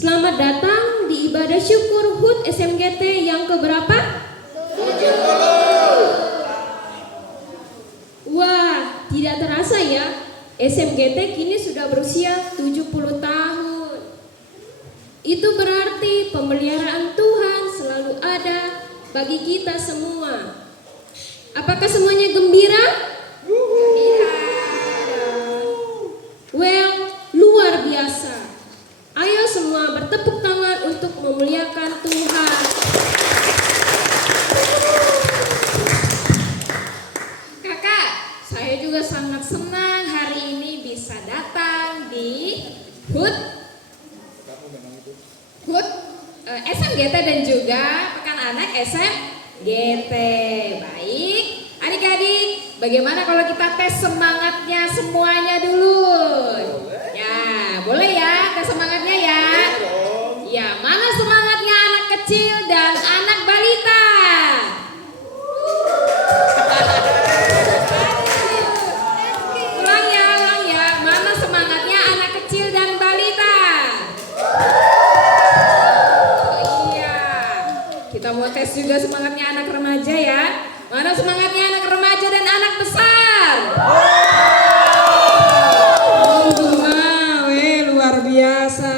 Selamat datang di ibadah syukur HUT SMGT yang keberapa? 70. Wah, tidak terasa ya, SMGT kini sudah berusia 70 tahun. Itu berarti pemeliharaan Tuhan selalu ada bagi kita semua. Apakah semuanya gembira? Gembira. Well, luar biasa. Ayo semua bertepuk tangan untuk memuliakan Tuhan. Kakak, saya juga sangat senang hari ini bisa datang di HUT SMGT dan juga Pekan Anak SMGT. Baik, adik-adik, bagaimana kalau kita tes semangatnya semuanya dulu? Ya, boleh ya tes semangatnya ya? Ya, mana semangatnya anak kecil dan anak balita? Ulang ya, mana semangatnya anak kecil dan balita? Oh iya, kita mau tes juga semangatnya anak remaja ya. Mana semangatnya anak remaja dan anak besar? Luar biasa.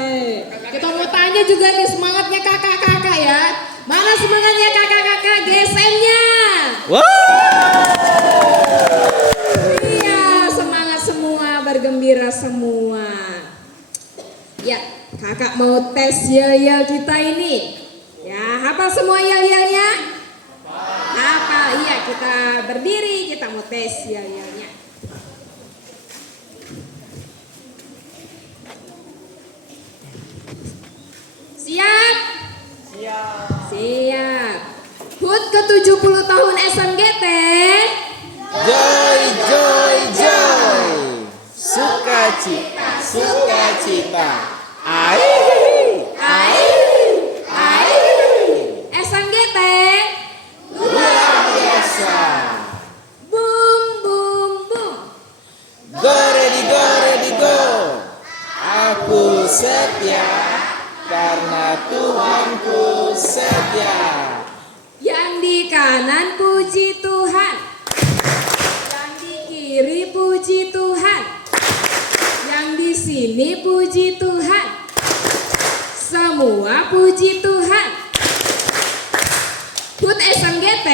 Kita mau tanya juga nih semangatnya kakak-kakak ya. Mana semangatnya kakak-kakak GSM-nya? Iya, semangat semua, bergembira semua. Ya, kakak mau tes yel-yel kita ini. Ya, hafal semua yel-yelnya? Hafal, iya, kita berdiri, kita mau tes yel-yelnya. Siap? Siap. HUT ke-70 tahun SMGT. Joy, joy, joy. Sukacita, sukacita. SMGT. Luar biasa. Boom, boom, boom. Go, ready, go. Aku setia karena Tuhanku setia. Yang di kanan puji Tuhan. Yang di kiri puji Tuhan. Yang di sini puji Tuhan. Semua puji Tuhan. HUT SMGT.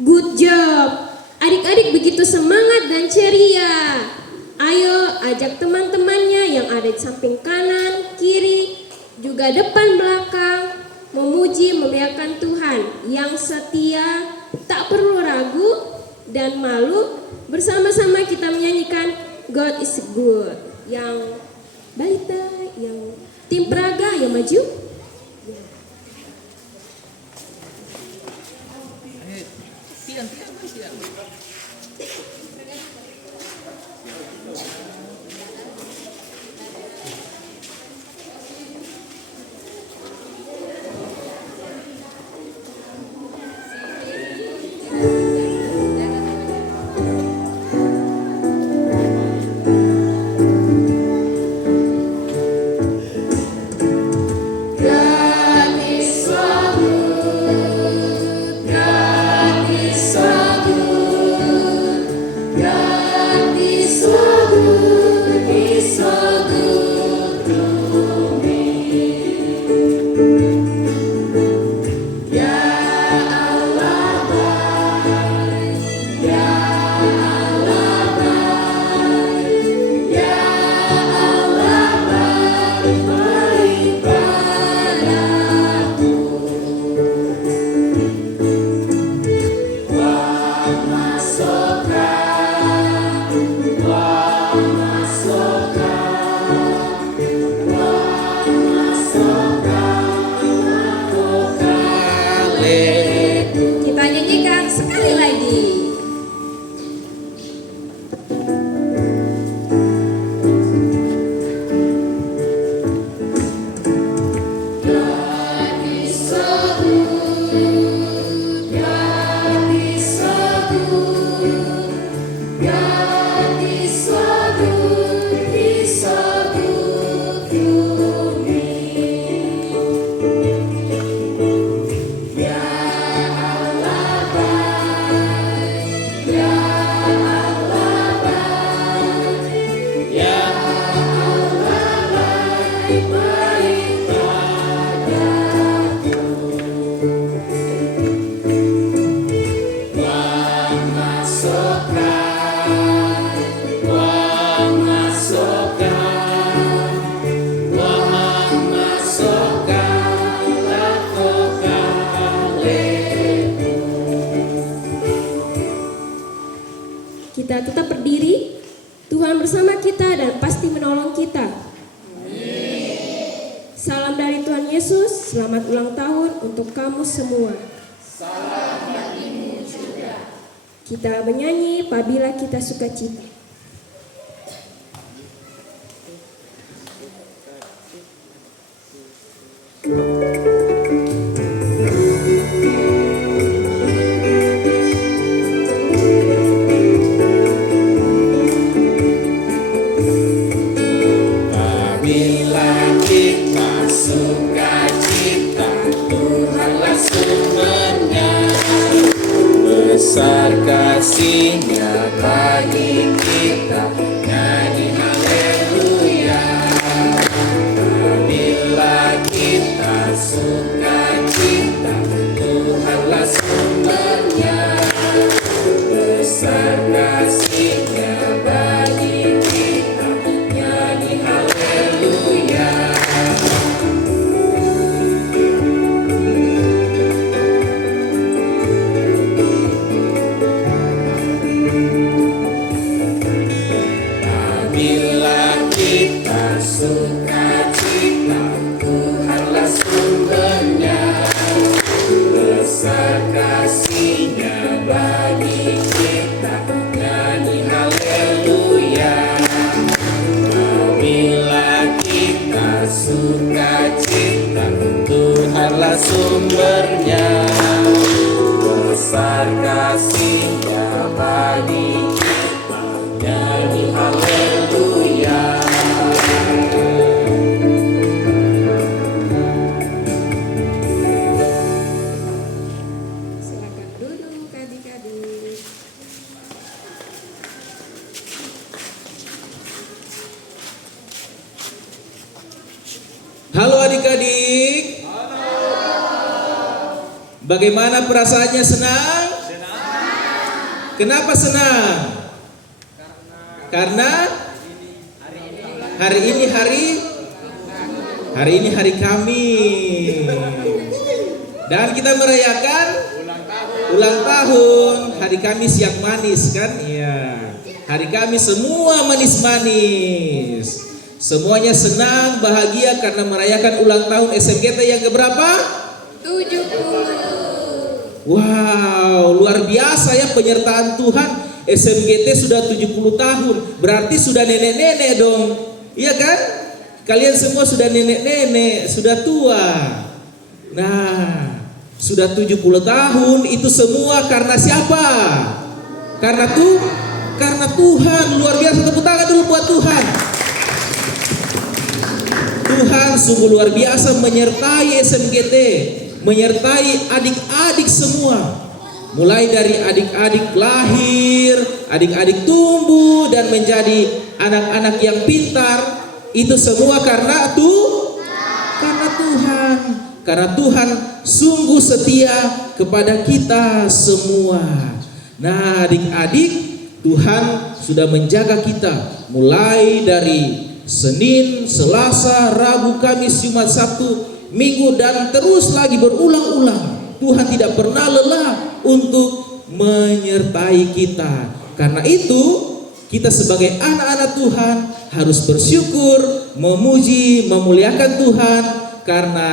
Good job. Adik-adik begitu semangat dan ceria. Ayo ajak teman-temannya yang ada di samping kanan, kiri, juga depan belakang memuji memuliakan Tuhan yang setia, tak perlu ragu dan malu. Bersama-sama kita menyanyikan God is good. Yang balita, yang tim Praga yang maju. Kita nyanyikan sekali lagi. Kita tetap berdiri. Tuhan bersama kita dan pasti menolong kita. Salam dari Tuhan Yesus. Selamat ulang tahun untuk kamu semua. Salam bagimu juga. Kita menyanyi apabila kita sukacita. Besar kasih-Nya bagi kita, nyanyi haleluya. Bila kita sukacita, Tuhanlah sumbernya. Besar kasih-Nya bagi kita, nyanyi haleluya. Sukacita, Tuhanlah sumbernya. Besar kasih-Nya bagi kita, nyanyi haleluya. Bila kita sukacita, Tuhanlah sumbernya. Besar kasih-Nya bagi kita, nyanyi haleluya. Halo adik-adik. Bagaimana perasaannya, senang? Kenapa senang? Karena hari ini hari kami. Dan kita merayakan ulang tahun hari Kamis yang manis kan? Iya. Hari Kamis semua manis-manis. Semuanya senang, bahagia karena merayakan ulang tahun SMGT yang keberapa? 70. Wow, luar biasa ya penyertaan Tuhan. SMGT sudah 70 tahun, berarti sudah nenek-nenek dong. Iya kan? Kalian semua sudah nenek-nenek, sudah tua. Nah, sudah 70 tahun, itu semua karena siapa? Karena Tuhan. Luar biasa, tepuk tangan dulu buat Tuhan. Tuhan sungguh luar biasa menyertai SMGT, menyertai adik-adik semua. Mulai dari adik-adik lahir, adik-adik tumbuh dan menjadi anak-anak yang pintar. Itu semua karena Tuhan. Karena Tuhan sungguh setia kepada kita semua. Nah, adik-adik, Tuhan sudah menjaga kita mulai dari Senin, Selasa, Rabu, Kamis, Jumat, Sabtu, Minggu dan terus lagi berulang-ulang. Tuhan tidak pernah lelah untuk menyertai kita. Karena itu, kita sebagai anak-anak Tuhan harus bersyukur, memuji, memuliakan Tuhan karena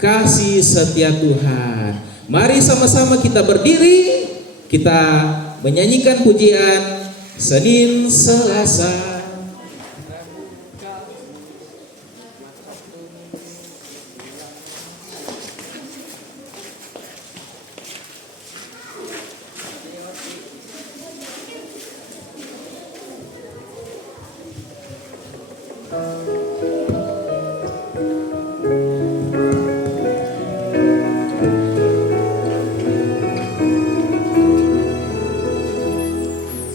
kasih setia Tuhan. Mari sama-sama kita berdiri, kita menyanyikan pujian Senin, Selasa.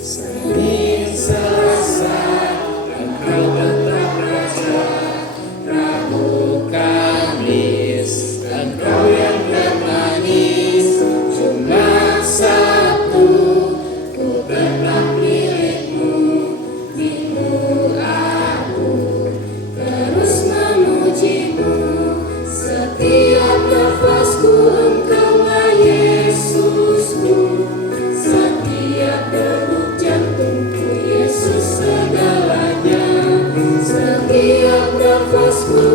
Senin, Selasa,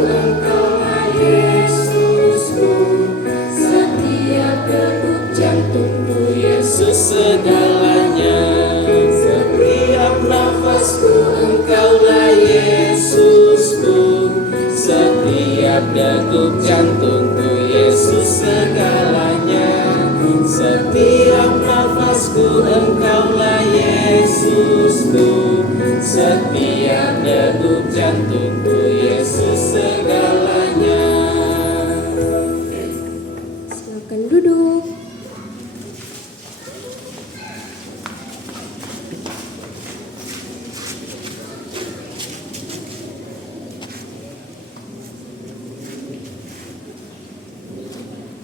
Engkaulah Yesusku, setiap degup jantungku Yesus segalanya. Setiap nafasku Engkaulah Yesusku, setiap degup jantungku Yesus segalanya. Setiap nafasku Engkaulah Yesusku, setiap degup jantungku Yesus segalanya. Silakan duduk.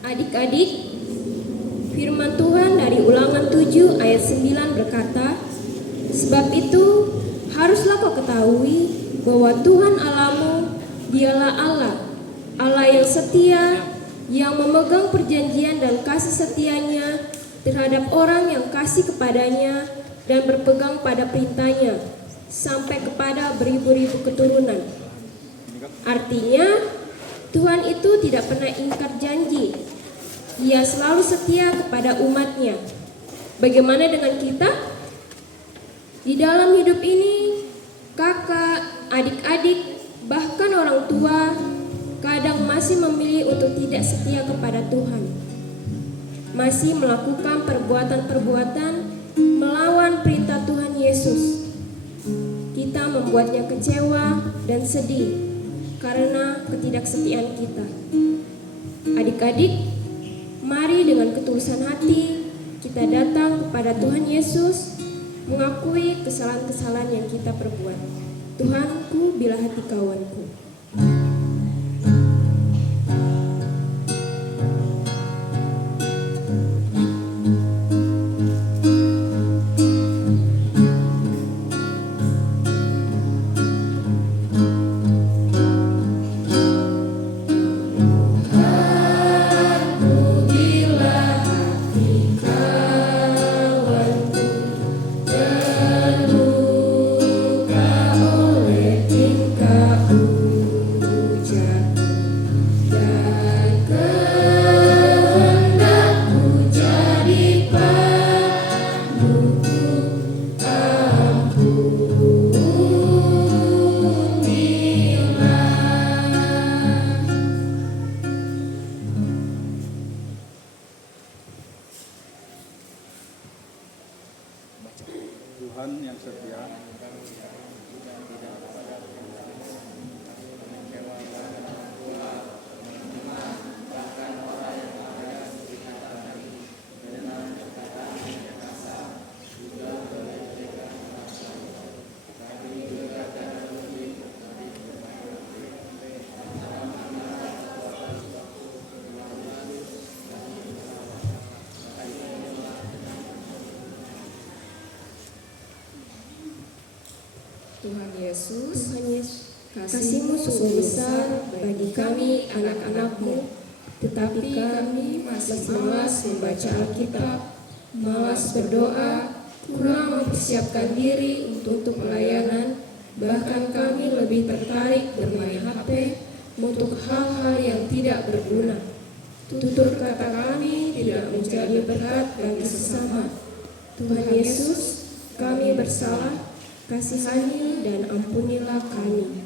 Adik-adik, firman Tuhan dari Ulangan 7 ayat 9 berkata, "Sebab itu haruslah kau ketahui bahwa Tuhan Allahmu dialah Allah, Allah yang setia, yang memegang perjanjian dan kasih setianya terhadap orang yang kasih kepadanya dan berpegang pada perintahnya sampai kepada beribu-ribu keturunan." Artinya, Tuhan itu tidak pernah ingkar janji. Ia selalu setia kepada umatnya. Bagaimana dengan kita? Di dalam hidup ini, kakak, adik-adik, bahkan orang tua kadang masih memilih untuk tidak setia kepada Tuhan. Masih melakukan perbuatan-perbuatan melawan perintah Tuhan Yesus. Kita membuatnya kecewa dan sedih karena ketidaksetiaan kita. Adik-adik, mari dengan ketulusan hati kita datang kepada Tuhan Yesus, mengakui kesalahan-kesalahan yang kita perbuat. Tuhanku, bila hati kawanku. Tuhan yang setia, Tuhan Yesus, Kasih-Mu sungguh besar bagi kami anak-anak-Mu, tetapi kami masih malas membaca Alkitab, malas berdoa, kurang mempersiapkan diri untuk pelayanan, bahkan kami lebih tertarik bermain HP untuk hal-hal yang tidak berguna. Tutur kata kami tidak menjadi berat bagi sesama. Tuhan Yesus, kami bersalah, kasihani dan ampunilah kami.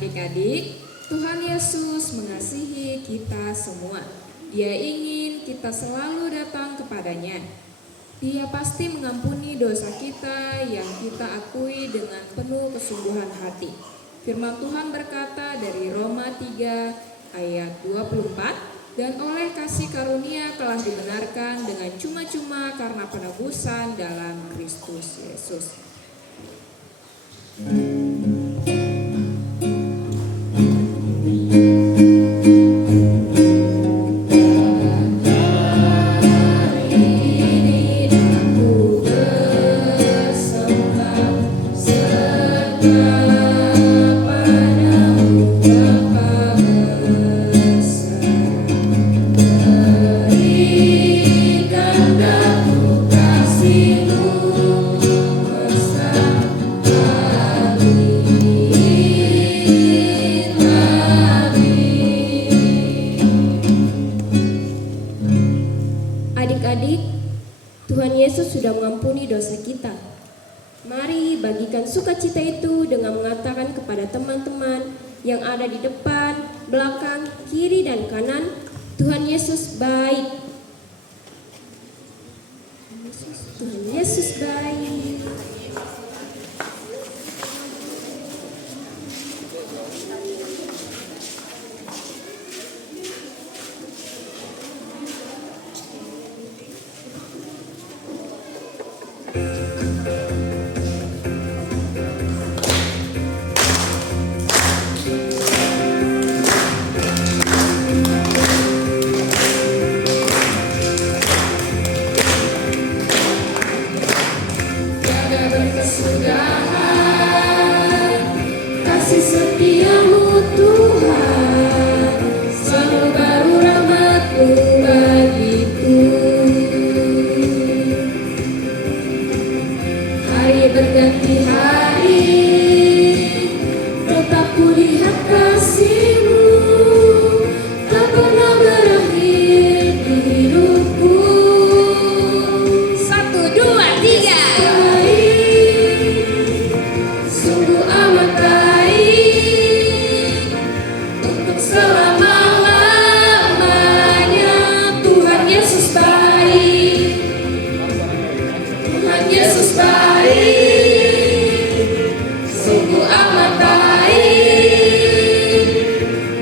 adik-adik, Tuhan Yesus mengasihi kita semua. Dia ingin kita selalu datang kepadanya. Dia pasti mengampuni dosa kita yang kita akui dengan penuh kesungguhan hati. Firman Tuhan berkata dari Roma 3 ayat 24, dan oleh kasih karunia telah dibenarkan dengan cuma-cuma karena penebusan dalam Kristus Yesus. Adik-adik, Tuhan Yesus sudah mengampuni dosa kita. Mari bagikan sukacita itu dengan mengatakan kepada teman-teman yang ada di depan, belakang, kiri, dan kanan, Tuhan Yesus baik. Tuhan Yesus baik. Kasih setiamu Tuhan, selalu baru rahmat-Mu bagiku. Hari berganti hari, tetap kulihat kasih-Mu, tak pernah berakhir di hidupku. 1, 2, 3. Sungguh amat baik untuk selama-lamanya. Tuhan Yesus baik, Tuhan Yesus baik, sungguh amat baik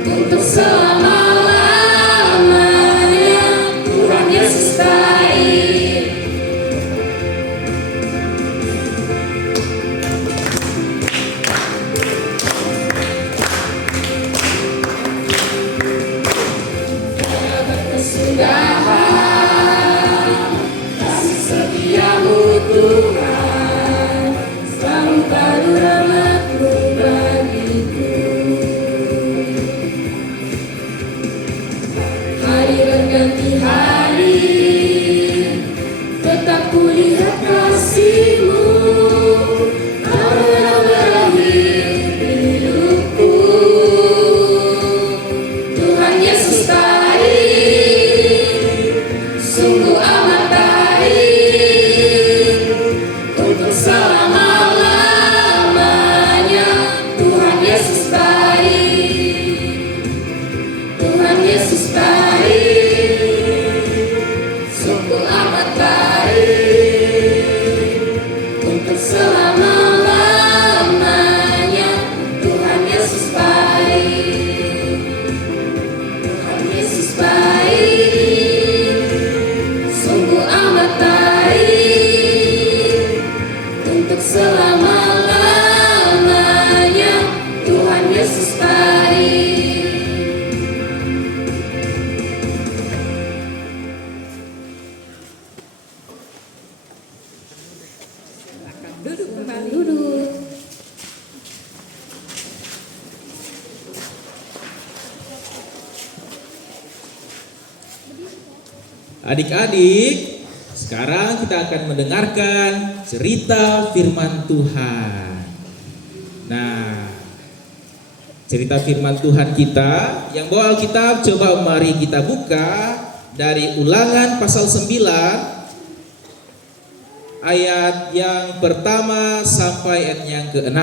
untuk selama-lamanya. Tuhan Yesus baik. Kasih setiamu Tuhan, selalu baru rahmat-Mu bagiku. Hari berganti hari, tetap kulihat kasih-Mu, tak pernah berakhir di hidupku. Tuhan Yesus baik, sungguh amat baik untuk selama-lamanya. Tuhan Yesus baik, Tuhan Yesus baik, sungguh amat baik untuk selama-lamanya. Tuhan Yesus baik, Tuhan Yesus baik, sungguh amat baik untuk selama-lamanya. Tuhan Yesus baik. Silakan duduk kembali. Duduk. Adik-adik, sekarang kita akan mendengarkan cerita firman Tuhan. Nah, cerita firman Tuhan kita yang bawa Alkitab, coba mari kita buka dari Ulangan pasal 9 ayat yang pertama sampai ayat yang ke-6.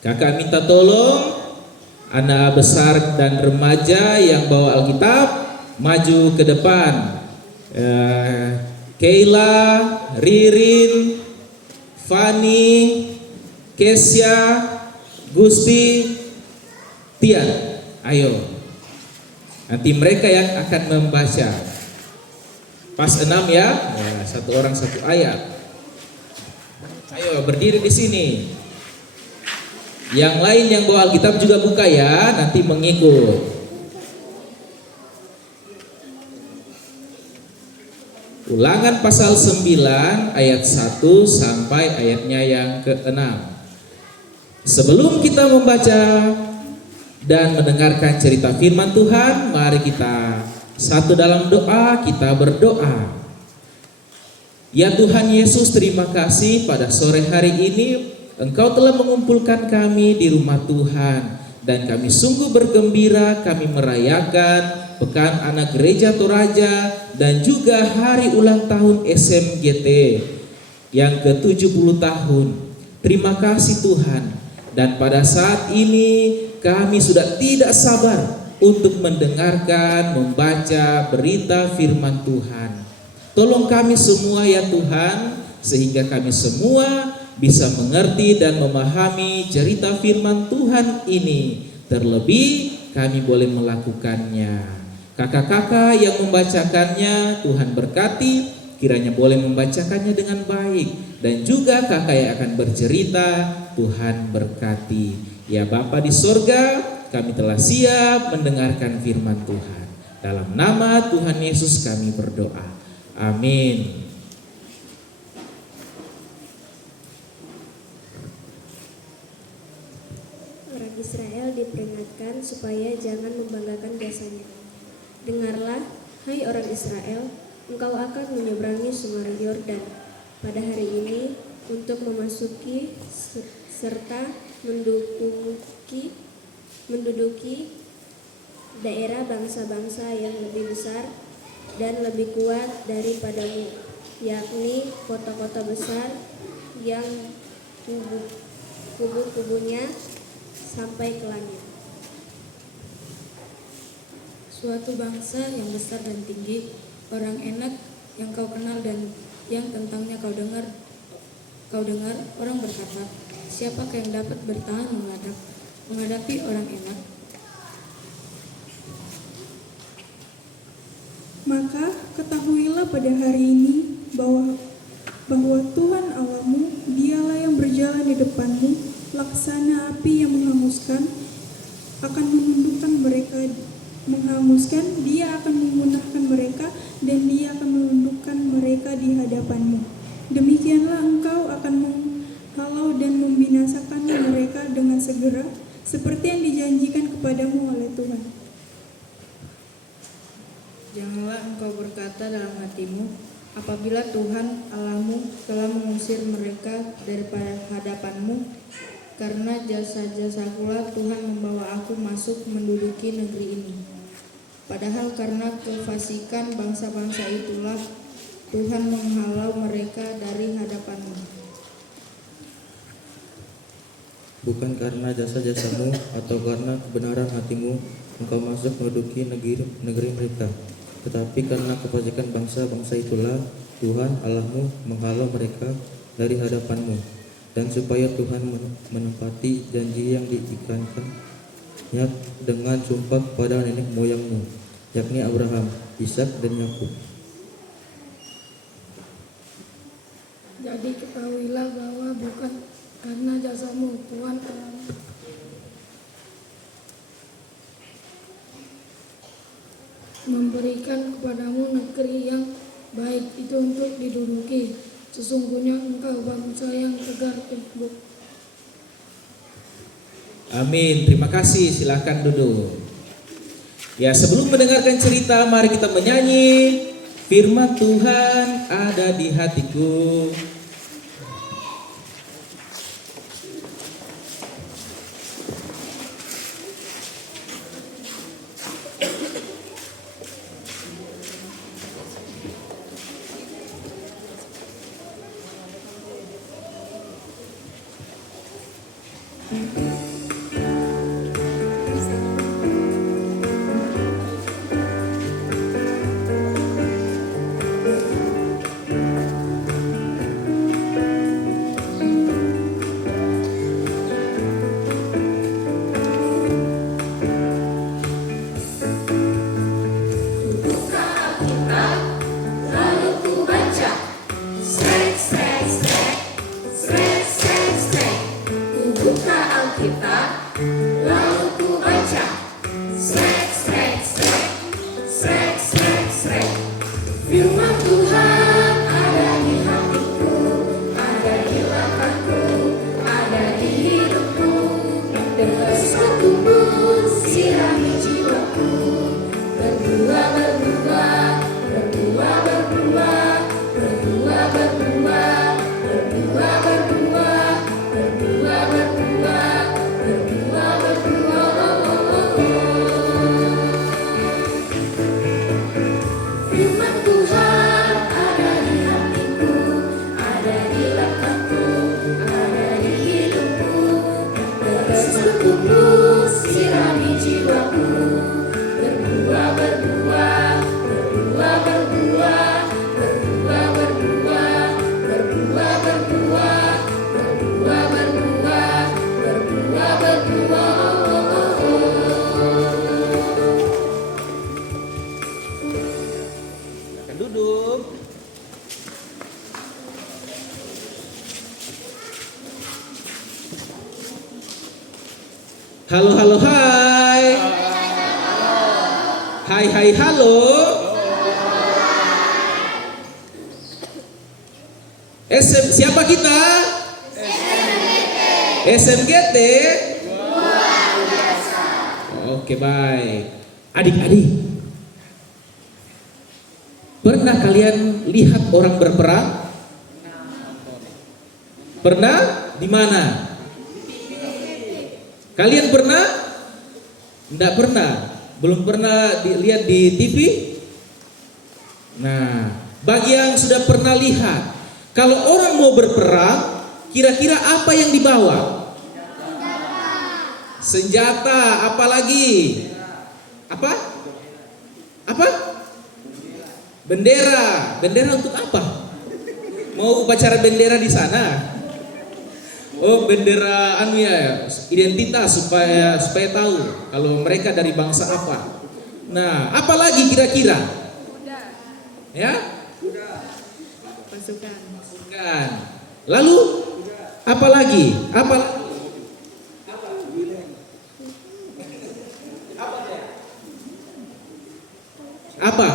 Kakak minta tolong anak besar dan remaja yang bawa Alkitab maju ke depan. Keila, Ririn, Fani, Kesya, Gusti, Tian, ayo. Nanti mereka yang akan membaca. Pas 6 ya, satu orang satu ayat. Ayo berdiri di sini. Yang lain yang bawa Alkitab juga buka ya, nanti mengikut. Ulangan pasal 9 ayat 1 sampai ayatnya yang ke-6. Sebelum kita membaca dan mendengarkan cerita firman Tuhan, mari kita satu dalam doa, kita berdoa. Ya Tuhan Yesus, terima kasih pada sore hari ini Engkau telah mengumpulkan kami di rumah Tuhan, dan kami sungguh bergembira kami merayakan Pekan Anak Gereja Toraja dan juga hari ulang tahun SMGT yang ke-70 tahun. Terima kasih Tuhan. Dan pada saat ini kami sudah tidak sabar untuk mendengarkan, membaca berita firman Tuhan. Tolong kami semua ya Tuhan, sehingga kami semua bisa mengerti dan memahami cerita firman Tuhan ini. Terlebih kami boleh melakukannya. Kakak-kakak yang membacakannya Tuhan berkati, kiranya boleh membacakannya dengan baik. Dan juga kakak yang akan bercerita, Tuhan berkati. Ya Bapa di sorga, kami telah siap mendengarkan firman Tuhan. Dalam nama Tuhan Yesus kami berdoa. Amin. Orang Israel diperingatkan supaya jangan membanggakan jasanya. Dengarlah, hai orang Israel, engkau akan menyeberangi sungai Yordan pada hari ini untuk memasuki serta menduduki daerah bangsa-bangsa yang lebih besar dan lebih kuat daripadamu, yakni kota-kota besar yang kubu-kubunya sampai ke langit. Suatu bangsa yang besar dan tinggi, orang enak yang kau kenal dan yang tentangnya kau dengar, orang berkata, siapakah yang dapat bertahan menghadapi orang enak? Maka ketahuilah pada hari ini bahwa Tuhan Allahmu, dialah yang berjalan di depanmu, laksana api yang menghanguskan, dia akan memunahkan mereka, dan dia akan menundukkan mereka di hadapanmu. Demikianlah engkau akan menghalau dan membinasakan mereka dengan segera, seperti yang dijanjikan kepadamu oleh Tuhan. Janganlah engkau berkata dalam hatimu, apabila Tuhan Allahmu telah mengusir mereka daripada hadapanmu, karena jasa-jasakulah Tuhan membawa aku masuk menduduki negeri ini. Padahal karena kefasikan bangsa-bangsa itulah Tuhan menghalau mereka dari hadapanmu. Bukan karena jasa-jasamu atau karena kebenaran hatimu engkau masuk menduduki negeri mereka, tetapi karena kefasikan bangsa-bangsa itulah Tuhan Allahmu menghalau mereka dari hadapanmu, dan supaya Tuhan menepati janji yang diikrarkannya dengan sumpah kepada nenek moyangmu, yakni Abraham, Ishak dan Yakub. Jadi ketahuilah bahwa bukan karena jasamu Tuhan Allahmu memberikan kepadamu negeri yang baik itu untuk diduduki. Sesungguhnya engkau bangsa yang tegar tembok. Amin. Terima kasih. Silakan duduk. Ya, sebelum mendengarkan cerita, mari kita menyanyi firman Tuhan ada di hatiku. duduk. Halo, halo, hai. Hai, hai, halo. Siapa kita? SMGT. Oke, baik. Adik-adik, pernah kalian lihat orang berperang? Pernah? Di mana? Kalian pernah? Tidak pernah. Belum pernah dilihat di TV? Nah, bagi yang sudah pernah lihat, kalau orang mau berperang, kira-kira apa yang dibawa? Senjata, apalagi? Apa? Apa? Bendera. Bendera untuk apa? Mau upacara bendera di sana? Oh, bendera identitas supaya tahu kalau mereka dari bangsa apa. Nah, apalagi kira-kira? Ya? Pasukan. Pasukan. Lalu apalagi? Apa? Apa?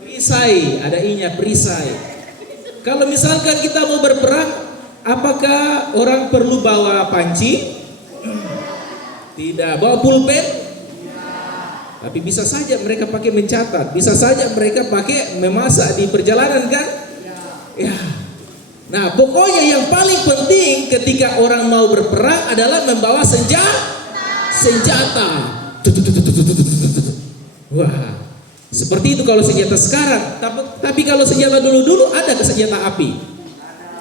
Perisai, ada i-nya, perisai. Kalau misalkan kita mau berperang, apakah orang perlu bawa panci? Tidak. Bawa pulpen? Tapi bisa saja mereka pakai mencatat, bisa saja mereka pakai memasak di perjalanan, kan? Ya. Nah, pokoknya yang paling penting ketika orang mau berperang adalah membawa senjata. Wah, seperti itu kalau senjata sekarang. Tapi kalau senjata dulu ada ke senjata api?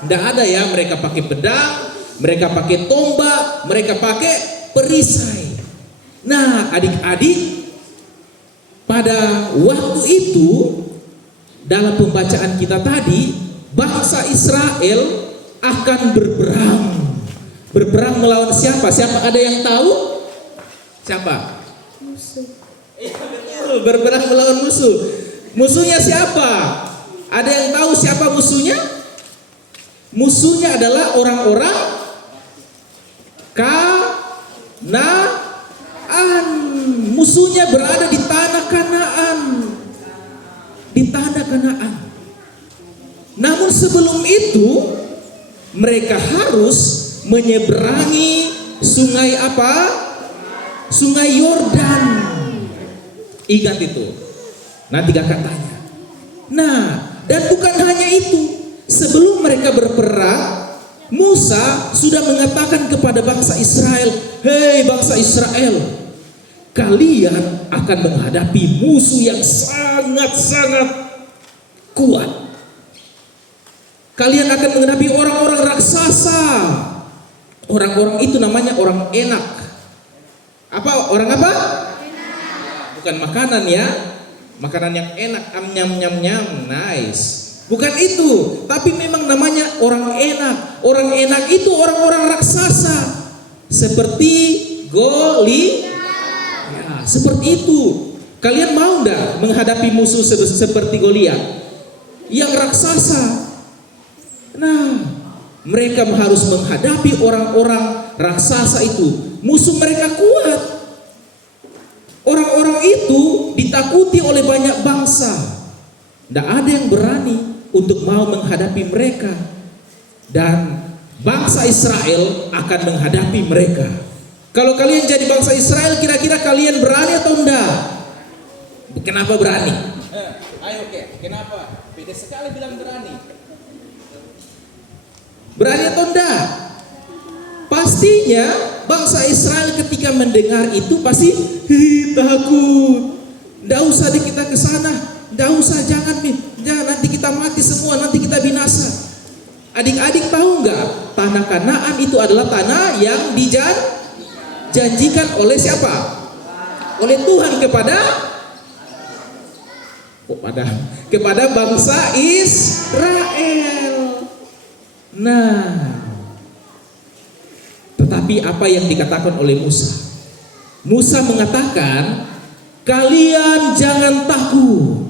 Tidak ada ya. Mereka pakai pedang, mereka pakai tombak, mereka pakai perisai. Nah, adik-adik, pada waktu itu dalam pembacaan kita tadi, bangsa Israel akan berperang. Berperang melawan siapa? Siapa ada yang tahu? Siapa? Musuh. Betul, berperang melawan musuh. Musuhnya siapa? Ada yang tahu siapa musuhnya? Musuhnya adalah orang-orang Kanaan. Musuhnya berada di tanah Kanaan. Di tanah Kanaan. Namun sebelum itu mereka harus menyeberangi sungai apa? Sungai Yordan. Ingat itu. Nanti kakak tanya. Nah, dan bukan hanya itu. Sebelum mereka berperang, Musa sudah mengatakan kepada bangsa Israel, "Hei bangsa Israel, kalian akan menghadapi musuh yang sangat-sangat kuat. Kalian akan menghadapi orang-orang raksasa. Orang-orang itu namanya orang enak." Apa? Orang apa? Bukan makanan ya. Makanan yang enak, nyam, nice. Bukan itu, tapi memang namanya orang enak. Orang enak itu orang-orang raksasa. Seperti Goliat. Ya, seperti itu. Kalian mau enggak menghadapi musuh seperti Goliat? Yang raksasa. Nah, mereka harus menghadapi orang-orang raksasa itu. Musuh mereka kuat. Orang-orang itu ditakuti oleh banyak bangsa. Tidak ada yang berani untuk mau menghadapi mereka. Dan bangsa Israel akan menghadapi mereka. Kalau kalian jadi bangsa Israel, kira-kira kalian berani atau enggak? Kenapa berani? Ayo, kenapa? Beda sekali bilang berani. Berani atau enggak? Pastinya bangsa Israel ketika mendengar itu pasti takut. Nggak usah deh kita ke sana, nggak usah, jangan nanti kita mati semua, nanti kita binasa. Adik-adik tahu nggak? Tanah Kanaan itu adalah tanah yang dijanjikan oleh siapa? Oleh Tuhan kepada bangsa Israel. Nah, tetapi apa yang dikatakan oleh Musa? Musa mengatakan, kalian jangan takut.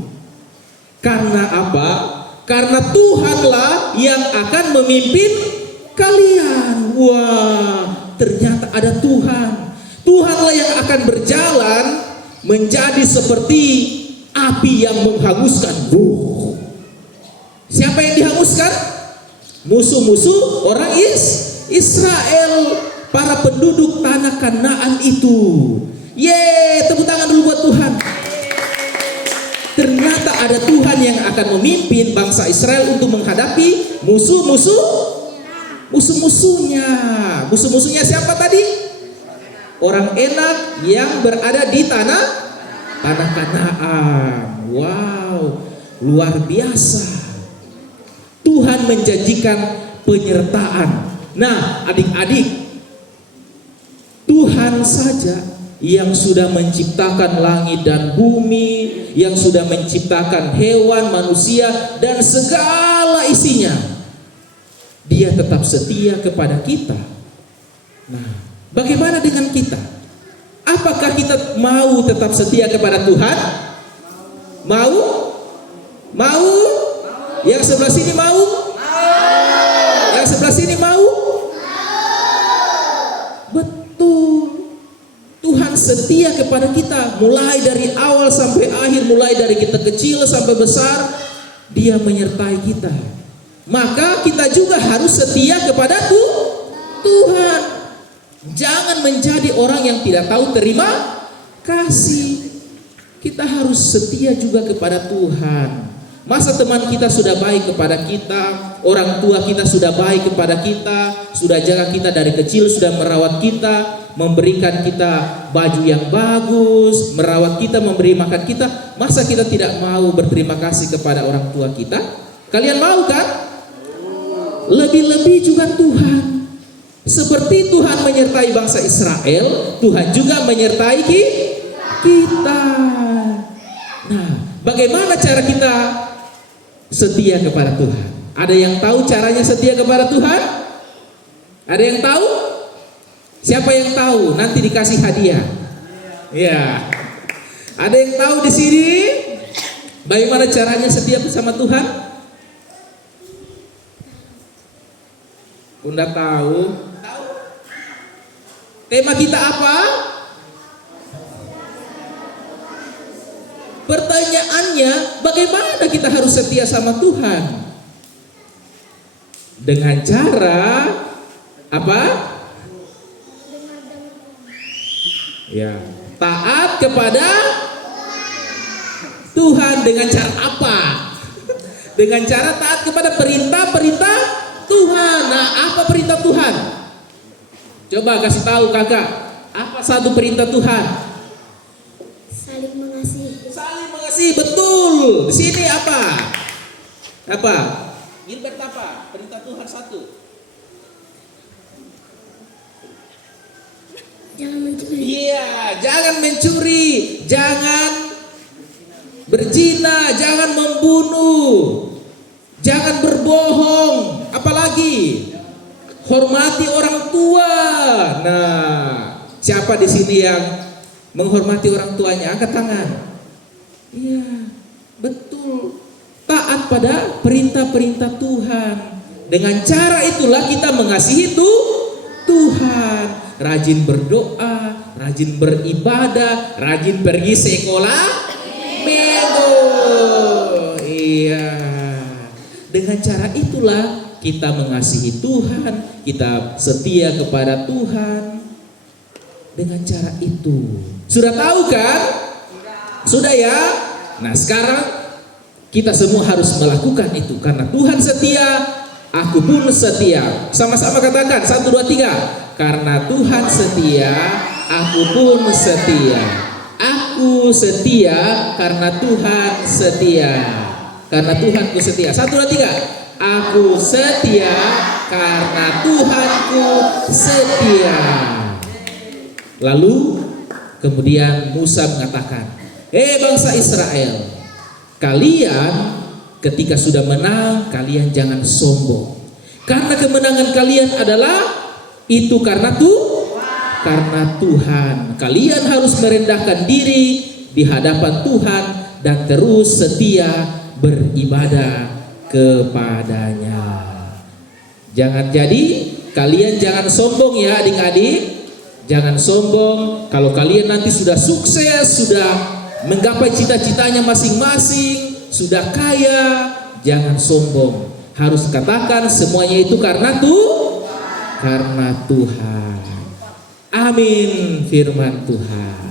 Karena apa? Karena Tuhanlah yang akan memimpin kalian. Wah, ternyata ada Tuhan. Tuhanlah yang akan berjalan menjadi seperti api yang menghanguskan. Siapa yang dihanguskan? Musuh-musuh orang Israel, para penduduk tanah Kanaan itu. Tepuk tangan dulu buat Tuhan. Ternyata ada Tuhan yang akan memimpin bangsa Israel untuk menghadapi musuh-musuhnya. Musuh-musuhnya siapa tadi? Orang Enak yang berada di tanah Kanaan. Wow, luar biasa. Tuhan menjanjikan penyertaan. Nah, adik-adik, Tuhan saja yang sudah menciptakan langit dan bumi, yang sudah menciptakan hewan, manusia, dan segala isinya. Dia tetap setia kepada kita. Nah, bagaimana dengan kita? Apakah kita mau tetap setia kepada Tuhan? Mau? Mau? Yang sebelah sini mau? Yang sebelah sini mau? Betul. Tuhan setia kepada kita mulai dari awal sampai akhir, mulai dari kita kecil sampai besar, Dia menyertai kita. Maka kita juga harus setia kepada Tuhan. Jangan menjadi orang yang tidak tahu terima kasih. Kita harus setia juga kepada Tuhan. Masa teman kita sudah baik kepada kita, orang tua kita sudah baik kepada kita, sudah jaga kita dari kecil, sudah merawat kita, memberikan kita baju yang bagus, merawat kita, memberi makan kita. Masa kita tidak mau berterima kasih kepada orang tua kita? Kalian mau kan? Lebih-lebih juga Tuhan. Seperti Tuhan menyertai bangsa Israel, Tuhan juga menyertai kita. Nah, bagaimana cara kita setia kepada Tuhan? Ada yang tahu caranya setia kepada Tuhan? Ada yang tahu? Siapa yang tahu? Nanti dikasih hadiah. Ya. Ada yang tahu di sini? Bagaimana caranya setia bersama Tuhan? Bunda tahu? Tema kita apa? Pertanyaannya, bagaimana kita harus setia sama Tuhan? Dengan cara apa? Ya, taat kepada Tuhan. Dengan cara apa? Dengan cara taat kepada perintah-perintah Tuhan. Nah, apa perintah Tuhan? Coba kasih tahu kakak, apa satu perintah Tuhan? Saling mengasihi. Saling mengasihi, betul. Di sini apa? Apa? Gilbert apa? Perintah Tuhan satu. Jangan mencuri. Iya, jangan mencuri, jangan berzina, jangan membunuh, jangan berbohong, apalagi hormati orang tua. Nah, siapa di sini yang menghormati orang tuanya? Angkat tangan. Iya, betul. Taat pada perintah-perintah Tuhan. Dengan cara itulah kita mengasihi Tuhan. Rajin berdoa, rajin beribadah, rajin pergi sekolah minggu. Iya. Dengan cara itulah kita mengasihi Tuhan, kita setia kepada Tuhan. Dengan cara itu. Sudah tahu kan? Sudah ya? Nah, sekarang kita semua harus melakukan itu. Karena Tuhan setia, aku pun setia. Sama-sama katakan, 1, 2, 3. Karena Tuhan setia, aku pun setia. Aku setia karena Tuhan setia. Karena Tuhanku setia. 1, 2, 3. Aku setia karena Tuhanku setia. Lalu kemudian Musa mengatakan, bangsa Israel, kalian ketika sudah menang, kalian jangan sombong. Karena kemenangan kalian adalah itu karena Tuhan. Kalian harus merendahkan diri di hadapan Tuhan dan terus setia beribadah kepadanya. Jangan jadi kalian jangan sombong ya adik-adik. Jangan sombong kalau kalian nanti sudah sukses, sudah menggapai cita-citanya masing-masing, sudah kaya, jangan sombong. Harus katakan semuanya itu karena Tuhan. Amin, firman Tuhan.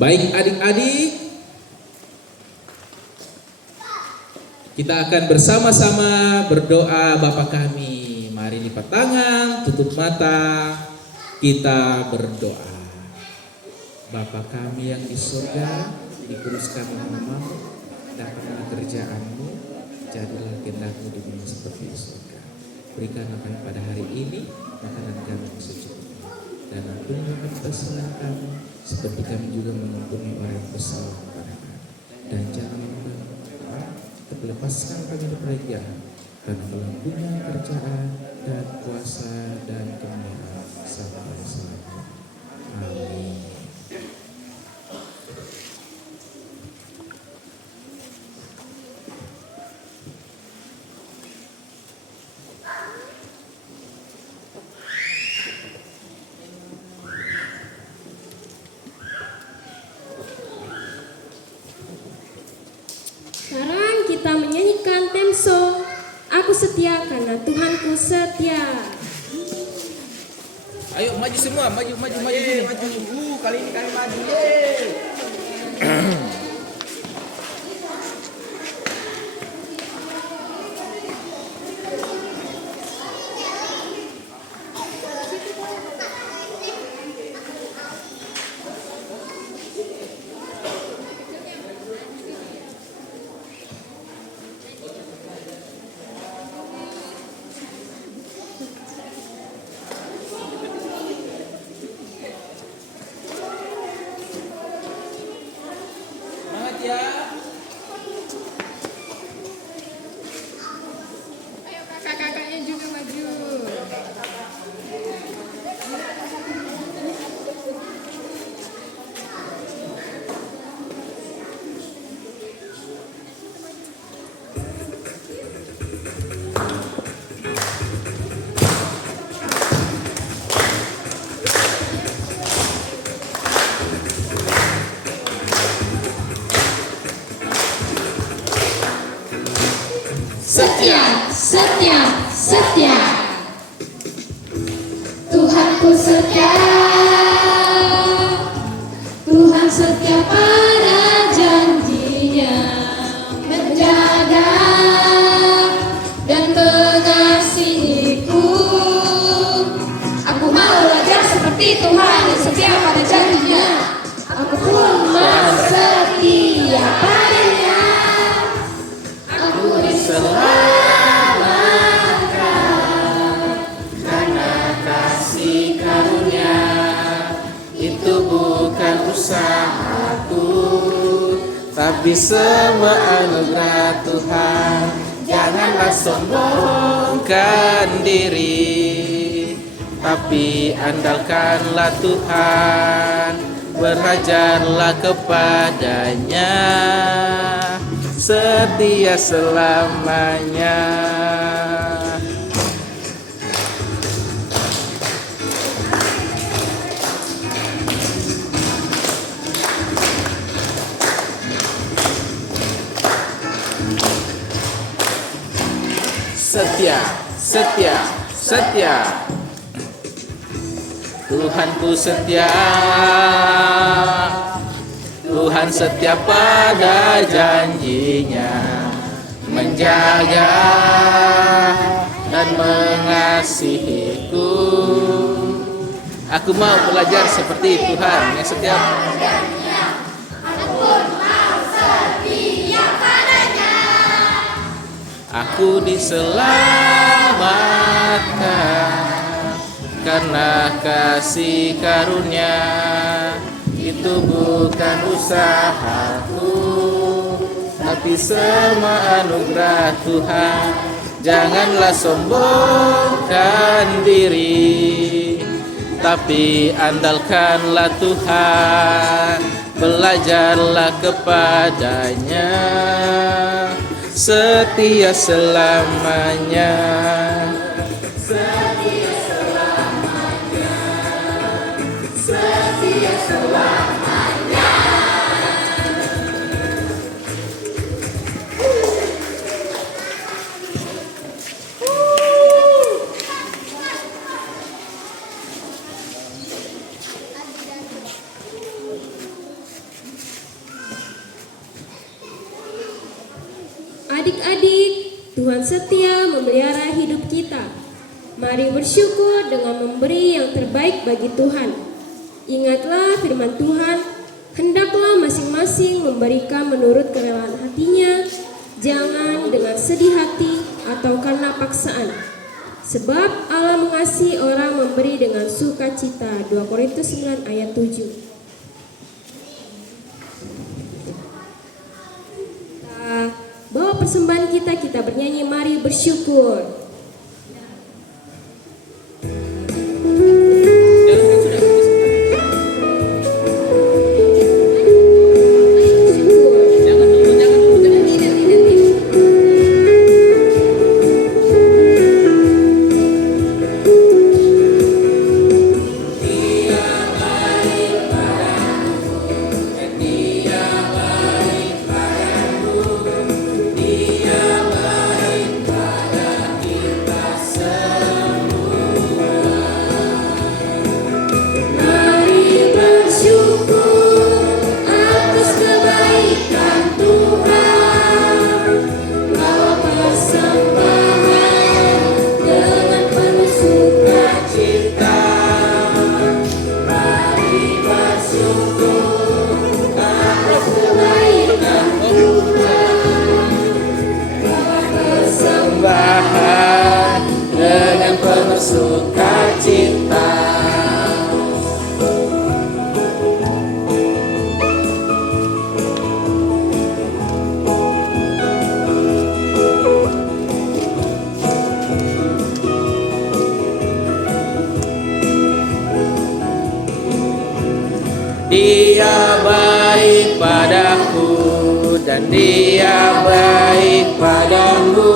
Baik adik-adik, kita akan bersama-sama berdoa Bapa kami. Mari lipat tangan, tutup mata, kita berdoa. Bapa kami yang di surga, dikuduskanlah namamu, datanglah kerjaanmu, jadilah kehendak-Mu di bumi seperti di surga. Berikanlah kami pada hari ini makanan kami yang secukupnya, dan ampunilah kesalahan kami, seperti kami juga mengampuni orang yang bersalah kepada kami. Dan jangan lepaskan kami dari jahat, karena Engkau punya kerjaan dan kuasa dan kemuliaan sampai selamanya. Amin. Sekarang kita menyanyikan theme song Aku Setia Karena Tuhanku Setia. Ayo maju semua, maju. Kali ini kami maju. Semangat ya. Ayo kakak-kakaknya juga maju. Setia. Tuhanku setia. Tuhan setia pada janjinya, menjaga dan mengasihiku. Aku mau belajar seperti Tuhan yang setia pada janjinya. Aku pun mau setia padanya. Aku usahaku, tapi semua anugerah Tuhan. Janganlah sombongkan diri, tapi andalkanlah Tuhan. Berhajarlah kepadanya, setia selamanya. Setia. Tuhanku setia. Tuhan setia pada janjinya, menjaga dan mengasihiku. Aku mau belajar seperti Tuhan yang setia. Aku diselamatkan karena kasih karunia. Itu bukan usahaku, tapi semua anugerah Tuhan. Janganlah sombongkan diri, tapi andalkanlah Tuhan, belajarlah kepadanya, setia selamanya. Adik-adik, Tuhan setia memelihara hidup kita. Mari bersyukur dengan memberi yang terbaik bagi Tuhan. Ingatlah firman Tuhan, hendaklah masing-masing memberikan menurut kerelaan hatinya, jangan dengan sedih hati atau karena paksaan. Sebab Allah mengasihi orang memberi dengan sukacita. 2 Korintus 9 ayat 7. Bawa persembahan kita bernyanyi, mari bersyukur. Dengan penuh sukacita. Dia baik padaku dan Dia baik padamu.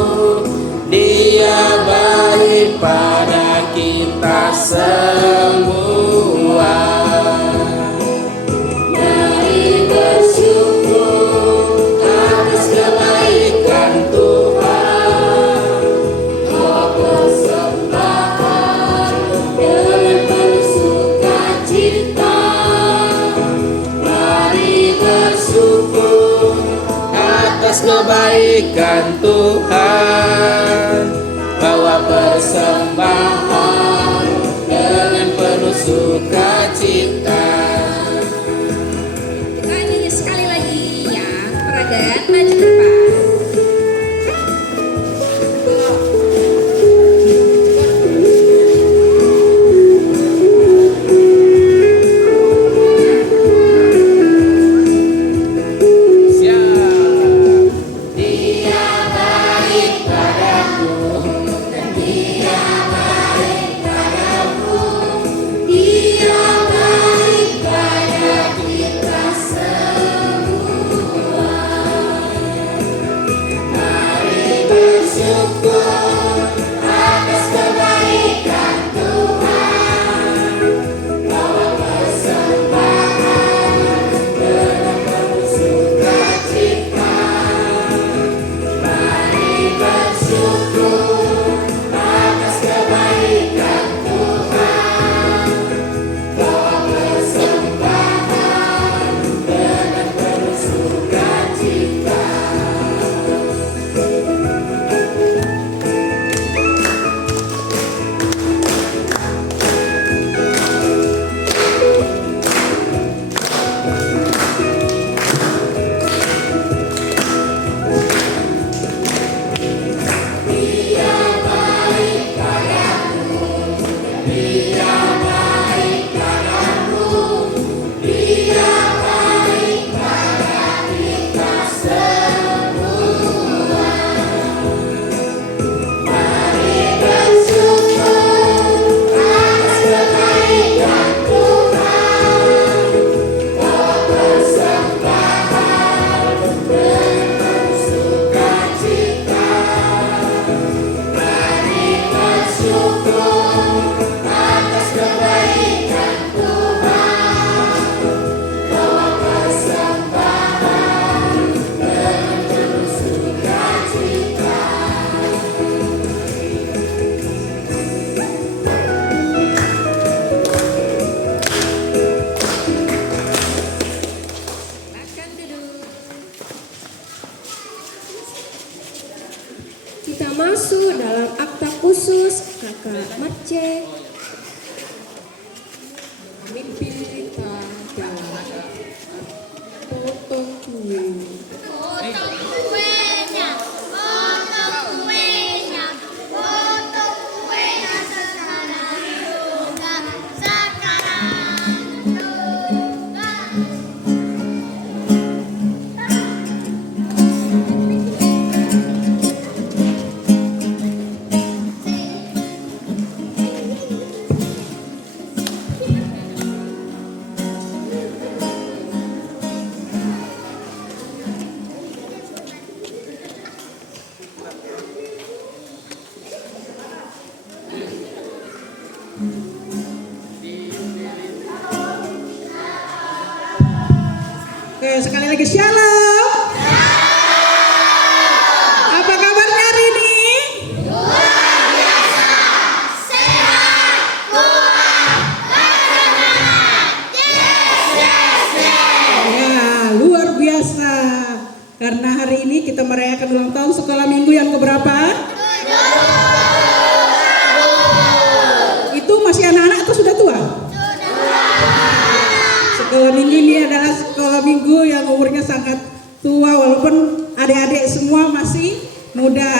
Dia baik pada kita semua. Mari bersyukur atas kebaikan Tuhan. Bawa persembahan dengan penuh sukacita. Mari bersyukur atas kebaikan Tuhan. Bawa persembahan dengan penuh sukacita. Kita nyanyi sekali lagi ya, peragaan maju depan. Dia baik mimpi kita potong kue. Potong kuenya, potong kuenya, potong kuenya sekarang juga, sekarang juga. Oke, sekali lagi shalom. Apa kabarnya hari ini? Ya, luar biasa. Karena hari ini kita merayakan ulang tahun sekolah minggu yang keberapa? Itu masih anak-anak atau sudah tua? Sekolah minggu ini adalah sekolah minggu yang umurnya sangat tua, walaupun adik-adik semua masih muda.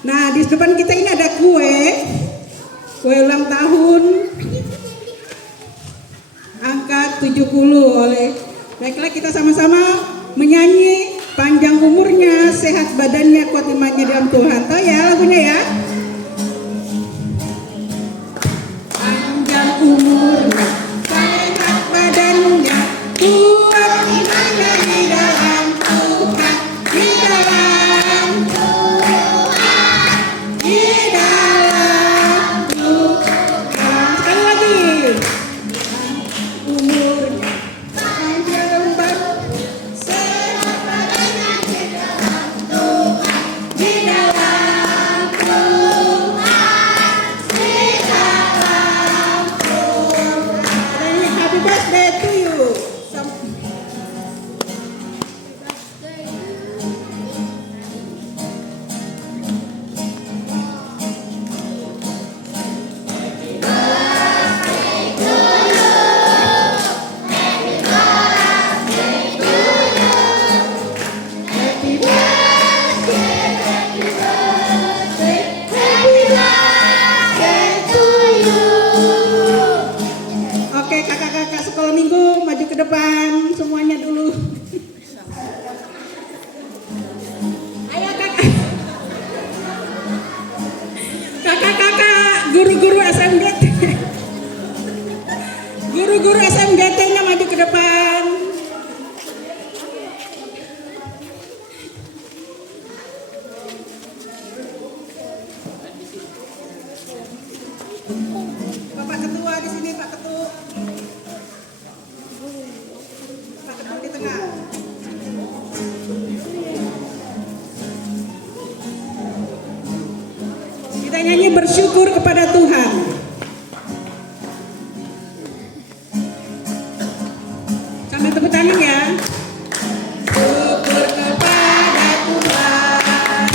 Nah, di depan kita ini ada kue ulang tahun angka 70 oleh. Baiklah, kita sama-sama menyanyi panjang umurnya, sehat badannya, kuat imannya dalam Tuhan. Tahu ya lagunya ya? Panjang umurnya, sehat badannya, kuat imannya di dalam Tuhan, di dalam Tuhan, di dalam Tuhan. Sekali lagi. Umurnya panjang badannya, sehat badannya di dalam Tuhan, di dalam Tuhan, di dalam Tuhan. Happy birthday to you. Happy birthday, happy birthday, happy birthday to you. Oke, kakak-kakak sekolah minggu maju ke depan semuanya dulu. Ayo kakak. Kakak-kakak guru-guru SMGT. Guru-guru SMGT-nya maju ke depan. Bapak Ketua di sini, Pak Ketua. Pak Ketua di tengah. Kita nyanyi bersyukur kepada Tuhan. Sambil tepuk tangan ya. Syukur kepada Tuhan,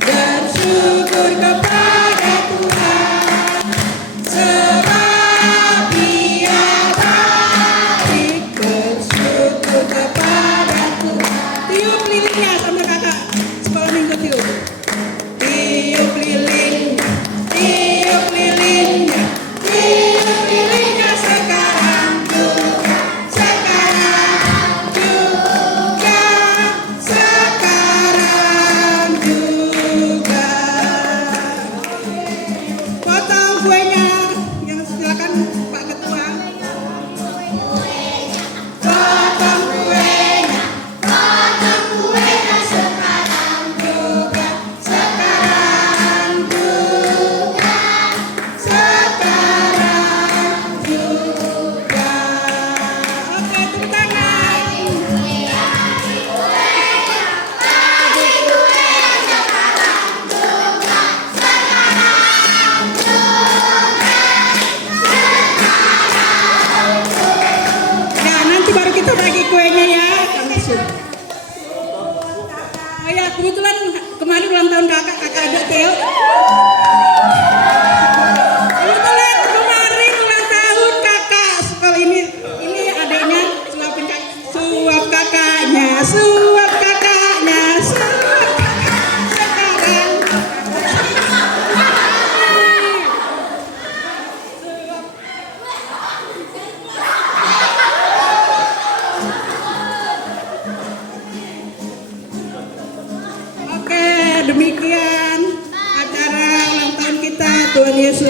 bersyukur kepada Tuhan, sebab Dia baik. Bersyukur kepada Tuhan. Tiup lilinnya sama kakak sekolah minggu tiup. Tiup lilingnya, tiup lilingnya, tiup lilingnya sekarang juga, sekarang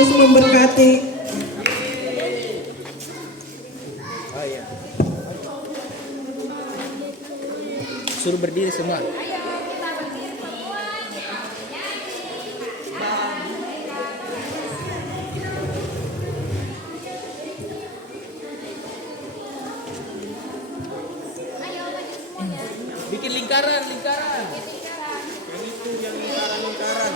Yesus memberkati. Suruh berdiri semua. Bikin lingkaran. Yang itu, yang lingkaran. Lingkaran.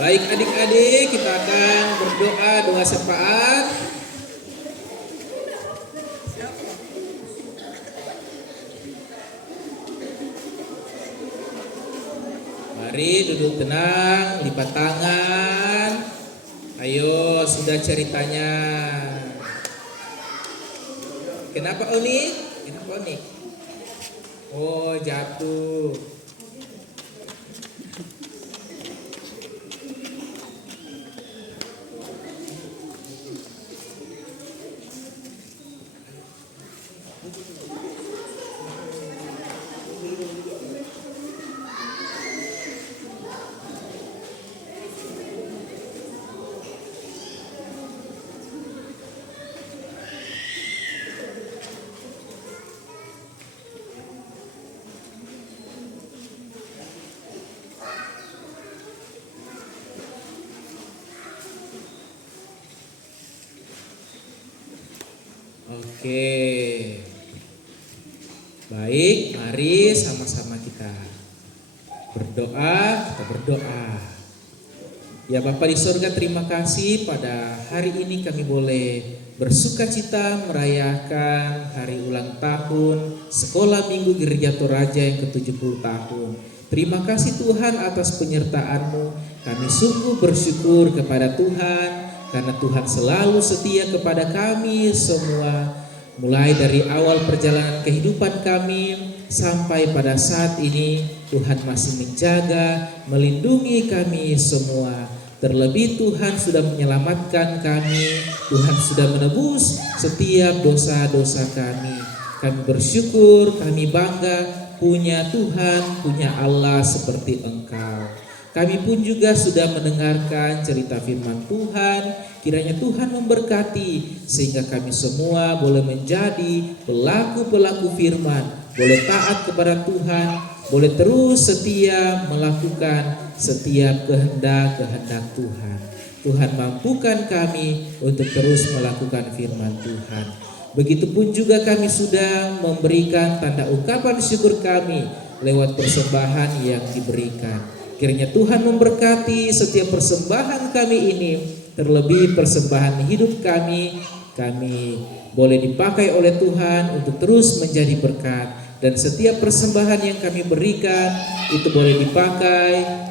Baik adik-adik, kita akan berdoa doa syafaat. Mari duduk tenang, lipat tangan. Ayo, sudah ceritanya. Kenapa unik? Oh, jatuh. Oke. Baik, mari sama-sama kita berdoa. Ya Bapa di surga, terima kasih pada hari ini kami boleh bersukacita merayakan hari ulang tahun Sekolah Minggu Gereja Toraja yang ke-70 tahun. Terima kasih Tuhan atas penyertaan-Mu. Kami sungguh bersyukur kepada Tuhan karena Tuhan selalu setia kepada kami semua, mulai dari awal perjalanan kehidupan kami sampai pada saat ini. Tuhan masih menjaga, melindungi kami semua. Terlebih Tuhan sudah menyelamatkan kami, Tuhan sudah menebus setiap dosa-dosa kami. Kami bersyukur, kami bangga punya Tuhan, punya Allah seperti Engkau. Kami pun juga sudah mendengarkan cerita firman Tuhan Kiranya Tuhan memberkati sehingga kami semua boleh menjadi pelaku-pelaku firman, boleh taat kepada Tuhan, boleh terus setia melakukan setiap kehendak-kehendak Tuhan. Tuhan mampukan kami untuk terus melakukan firman Tuhan. Begitupun juga kami sudah memberikan tanda ungkapan syukur kami lewat persembahan yang diberikan. Kiranya Tuhan memberkati setiap persembahan kami ini, terlebih persembahan hidup kami boleh dipakai oleh Tuhan untuk terus menjadi berkat. Dan setiap persembahan yang kami berikan itu boleh dipakai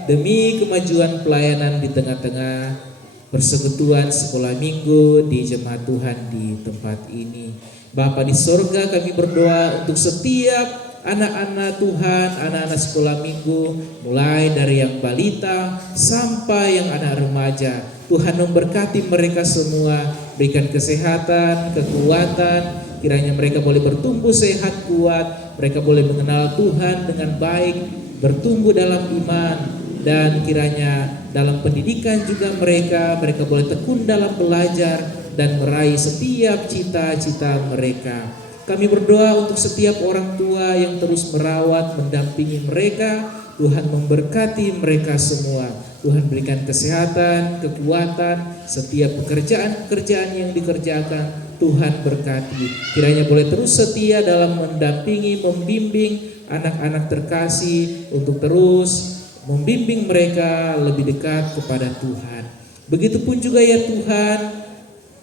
demi kemajuan pelayanan di tengah-tengah persekutuan sekolah minggu di jemaat Tuhan di tempat ini. Bapa di sorga, kami berdoa untuk setiap anak-anak Tuhan, anak-anak sekolah minggu, mulai dari yang balita sampai yang anak remaja. Tuhan memberkati mereka semua, berikan kesehatan, kekuatan, kiranya mereka boleh bertumbuh sehat kuat, mereka boleh mengenal Tuhan dengan baik, bertumbuh dalam iman, dan kiranya dalam pendidikan juga mereka boleh tekun dalam belajar dan meraih setiap cita-cita mereka. Kami berdoa untuk setiap orang tua yang terus merawat, mendampingi mereka. Tuhan memberkati mereka semua. Tuhan berikan kesehatan, kekuatan, setiap pekerjaan-pekerjaan yang dikerjakan Tuhan berkati. Kiranya boleh terus setia dalam mendampingi, membimbing anak-anak terkasih untuk terus membimbing mereka lebih dekat kepada Tuhan. Begitupun juga ya Tuhan,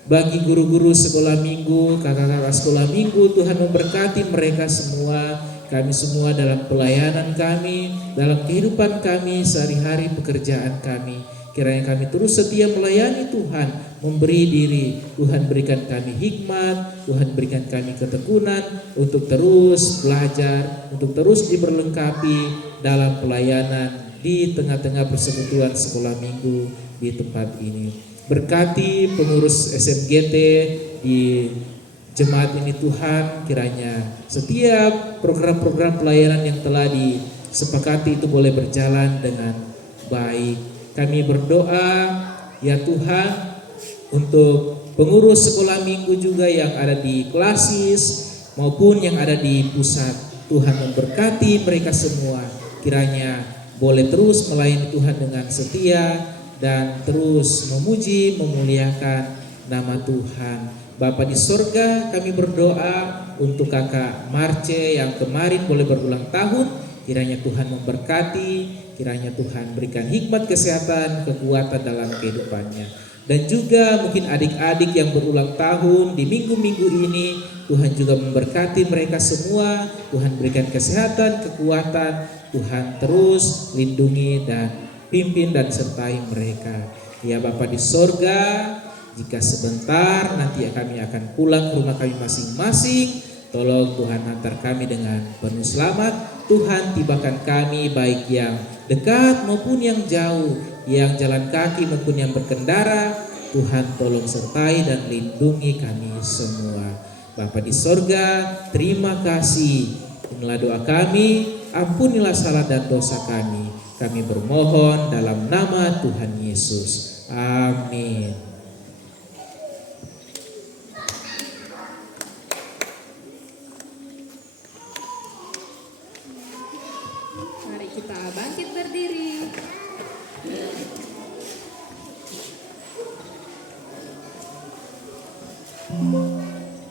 bagi guru-guru sekolah minggu, kakak-kakak sekolah minggu, Tuhan memberkati mereka semua, kami semua dalam pelayanan kami, dalam kehidupan kami sehari-hari, pekerjaan kami. Kiranya kami terus setia melayani Tuhan, memberi diri. Tuhan berikan kami hikmat, Tuhan berikan kami ketekunan untuk terus belajar, untuk terus diberlengkapi dalam pelayanan di tengah-tengah persekutuan sekolah minggu di tempat ini. Berkati pengurus SMGT di jemaat ini Tuhan, kiranya setiap program-program pelayanan yang telah disepakati itu boleh berjalan dengan baik. Kami berdoa ya Tuhan untuk pengurus sekolah minggu juga yang ada di Klasis maupun yang ada di pusat. Tuhan memberkati mereka semua, kiranya boleh terus melayani Tuhan dengan setia dan terus memuji, memuliakan nama Tuhan. Bapa di sorga, kami berdoa untuk kakak Marce yang kemarin boleh berulang tahun. Kiranya Tuhan memberkati, kiranya Tuhan berikan hikmat, kesehatan, kekuatan dalam kehidupannya. Dan juga mungkin adik-adik yang berulang tahun di minggu-minggu ini, Tuhan juga memberkati mereka semua. Tuhan berikan kesehatan, kekuatan, Tuhan terus lindungi dan pimpin dan sertai mereka. Ya Bapa di sorga, jika sebentar nanti kami akan pulang ke rumah kami masing-masing, tolong Tuhan antar kami dengan penuh selamat. Tuhan tibakan kami baik yang dekat maupun yang jauh, yang jalan kaki maupun yang berkendara. Tuhan tolong sertai dan lindungi kami semua. Bapa di sorga, terima kasih. Inilah doa kami, ampunilah salah dan dosa kami. Kami bermohon dalam nama Tuhan Yesus. Amin. Mari kita bangkit berdiri.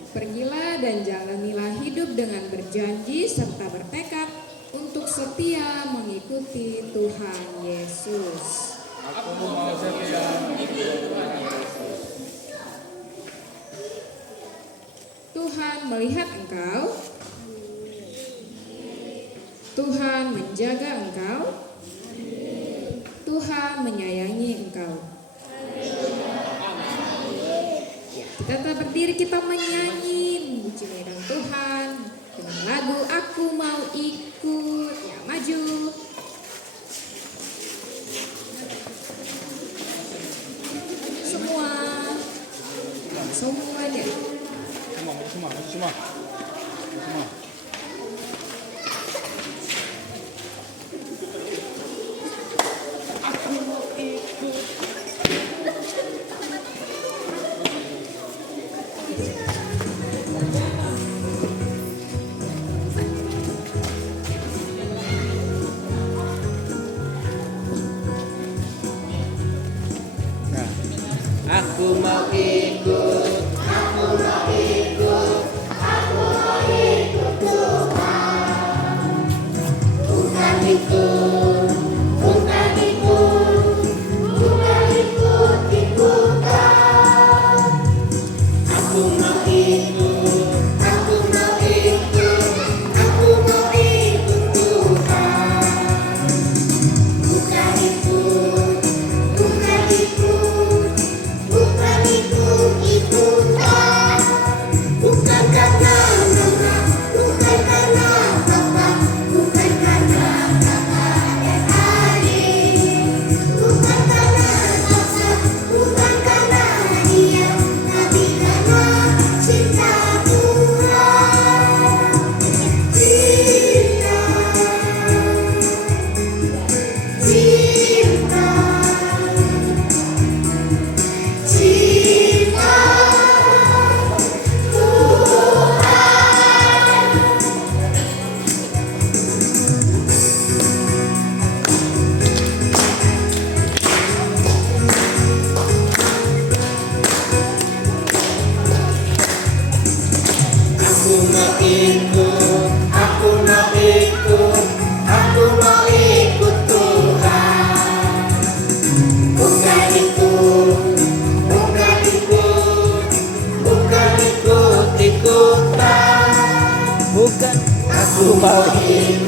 Pergilah dan jalanilah hidup dengan berjanji serta bertekad untuk setia mengikuti Tuhan Yesus. Aku mau setia mengikuti Tuhan Yesus. Tuhan melihat engkau. Tuhan menjaga engkau. Tuhan menyayangi engkau. Ya, kita tetap berdiri, kita menyanyi, memuji nama Tuhan dengan lagu Aku Mau Ikut. Ya, maju. Semuanya. Semua. Aku mau ikut, aku mau ikut, aku mau ikut Tuhan. Bukan ikut, bukan ikut, bukan ikut-ikutan. Aku mau ikut, aku mau ikut, aku mau ikut Tuhan. Bukan ikut, bukan ikut, bukan ikut-ikutan. Bukan karena mama, bukan karena papa, bukan karena kakak dan adik, bukan karena bangsa, bukan karena dia, tapi karena cinta Tuhan. Cinta, cinta, cinta Aku mau ikut, aku mau ikut, aku mau ikut Tuhan. Bukan ikut, bukan ikut, bukan ikut-ikutan. Bukan. Aku mau ikut,